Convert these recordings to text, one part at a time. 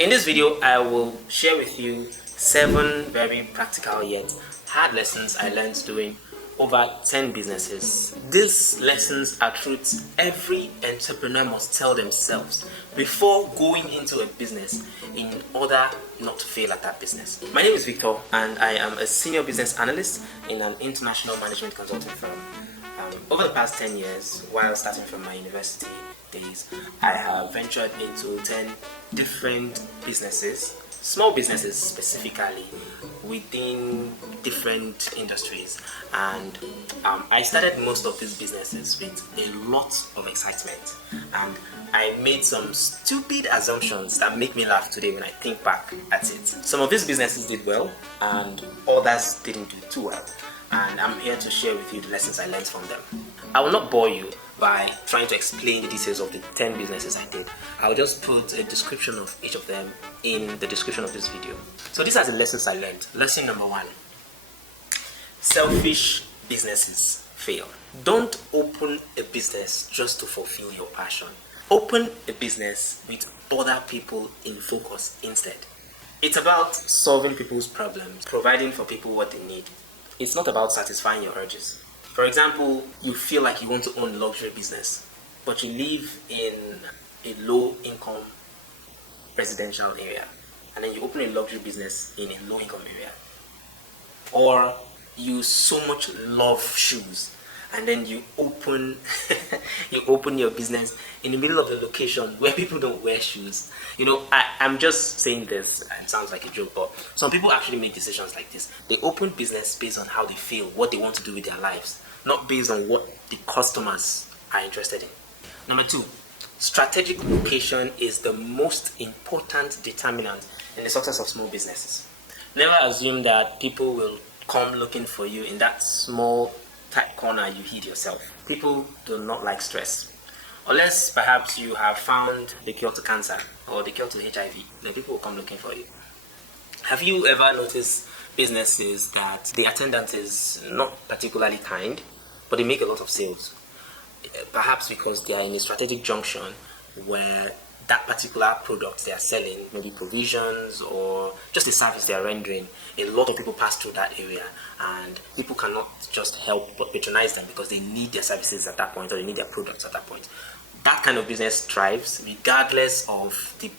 In this video, I will share with you 7 very practical yet hard lessons I learned doing over 10 businesses. These lessons are truths every entrepreneur must tell themselves before going into a business in order not to fail at that business. My name is Victor and I am a senior business analyst in an international management consulting firm. Over the past 10 years, while starting from my university days, I have ventured into 10 different businesses, small businesses specifically, within different industries. And I started most of these businesses with a lot of excitement. And I made some stupid assumptions that make me laugh today when I think back at it. Some of these businesses did well and others didn't do too well. And I'm here to share with you the lessons I learned from them. I will not bore you by trying to explain the details of the 10 businesses I did. I'll just put a description of each of them in the description of this video. So these are the lessons I learned. Lesson number 1. Selfish businesses fail. Don't open a business just to fulfill your passion. Open a business with other people in focus instead. It's about solving people's problems, providing for people what they need. It's not about satisfying your urges. For example, you feel like you want to own a luxury business, but you live in a low-income residential area, and then you open a luxury business in a low-income area. Or you so much love shoes, and then you open your business in the middle of the location where people don't wear shoes. You know, I'm just saying this, and it sounds like a joke, but some people actually make decisions like this. They open business based on how they feel, what they want to do with their lives, not based on what the customers are interested in. Number 2, strategic location is the most important determinant in the success of small businesses. Never assume that people will come looking for you in that small tight corner you hid yourself. People do not like stress. Unless perhaps you have found the cure to cancer or the cure to HIV, then people will come looking for you. Have you ever noticed businesses that the attendant is not particularly kind, but they make a lot of sales? Perhaps because they are in a strategic junction where that particular product they are selling, maybe provisions or just a service they are rendering, a lot of people pass through that area and people cannot just help but patronize them because they need their services at that point or they need their products at that point. That kind of business thrives regardless of the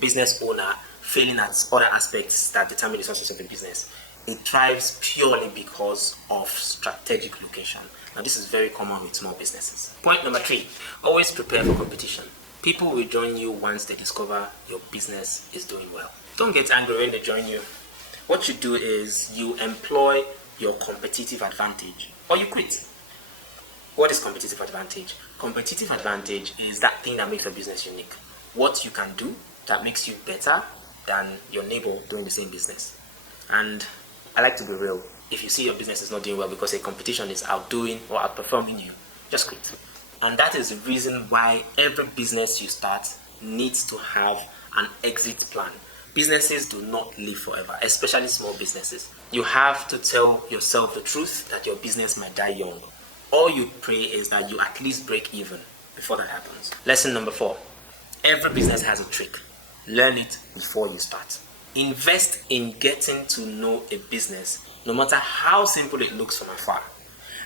business owner failing at other aspects that determine the success of the business. It thrives purely because of strategic location. Now this is very common with small businesses. Point number 3, always prepare for competition. People will join you once they discover your business is doing well. Don't get angry when they join you. What you do is you employ your competitive advantage or you quit. What is competitive advantage? Competitive advantage is that thing that makes your business unique. What you can do that makes you better than your neighbor doing the same business. And I like to be real. If you see your business is not doing well because a competition is outdoing or outperforming you, just quit. And that is the reason why every business you start needs to have an exit plan. Businesses do not live forever, especially small businesses. You have to tell yourself the truth that your business might die young. All you pray is that you at least break even before that happens. Lesson number 4. Every business has a trick. Learn it before you start. Invest in getting to know a business, no matter how simple it looks from afar.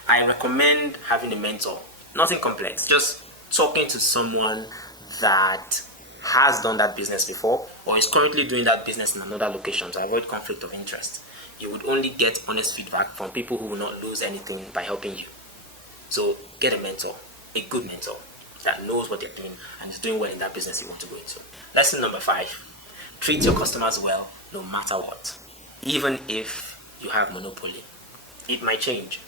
I recommend having a mentor. Nothing complex, just talking to someone that has done that business before or is currently doing that business in another location to avoid conflict of interest. You would only get honest feedback from people who will not lose anything by helping you. So get a mentor, a good mentor that knows what they're doing and is doing well in that business you want to go into. Lesson number 5, treat your customers well no matter what. Even if you have monopoly, it might change.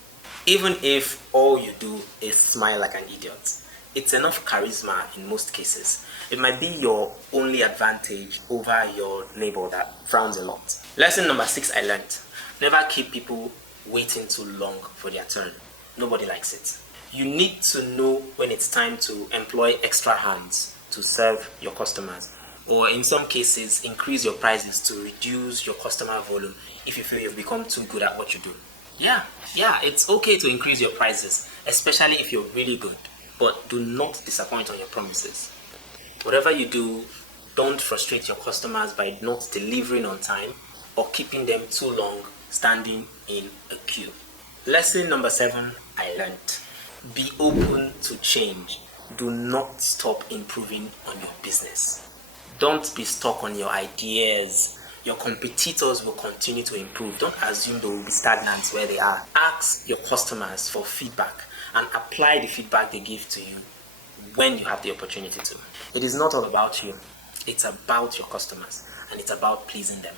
Even if all you do is smile like an idiot, it's enough charisma in most cases. It might be your only advantage over your neighbor that frowns a lot. Lesson number 6 I learned. Never keep people waiting too long for their turn. Nobody likes it. You need to know when it's time to employ extra hands to serve your customers. Or in some cases, increase your prices to reduce your customer volume if you feel you've become too good at what you do. Yeah, it's okay to increase your prices, especially if you're really good, but do not disappoint on your promises. Whatever you do, Don't frustrate your customers by not delivering on time or keeping them too long standing in a queue. Lesson number 7 I learned. Be open to change. Do not stop improving on your business. Don't be stuck on your ideas. Your competitors will continue to improve. Don't assume they will be stagnant where they are. Ask your customers for feedback and apply the feedback they give to you when you have the opportunity to. It is not all about you. It's about your customers and it's about pleasing them.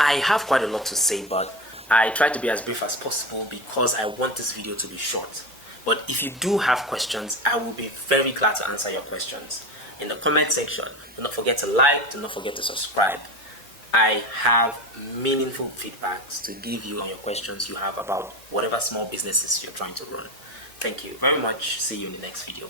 I have quite a lot to say, but I try to be as brief as possible because I want this video to be short. But if you do have questions, I will be very glad to answer your questions in the comment section. Do not forget to like, do not forget to subscribe. I have meaningful feedbacks to give you on your questions you have about whatever small businesses you're trying to run. Thank you very much. See you in the next video.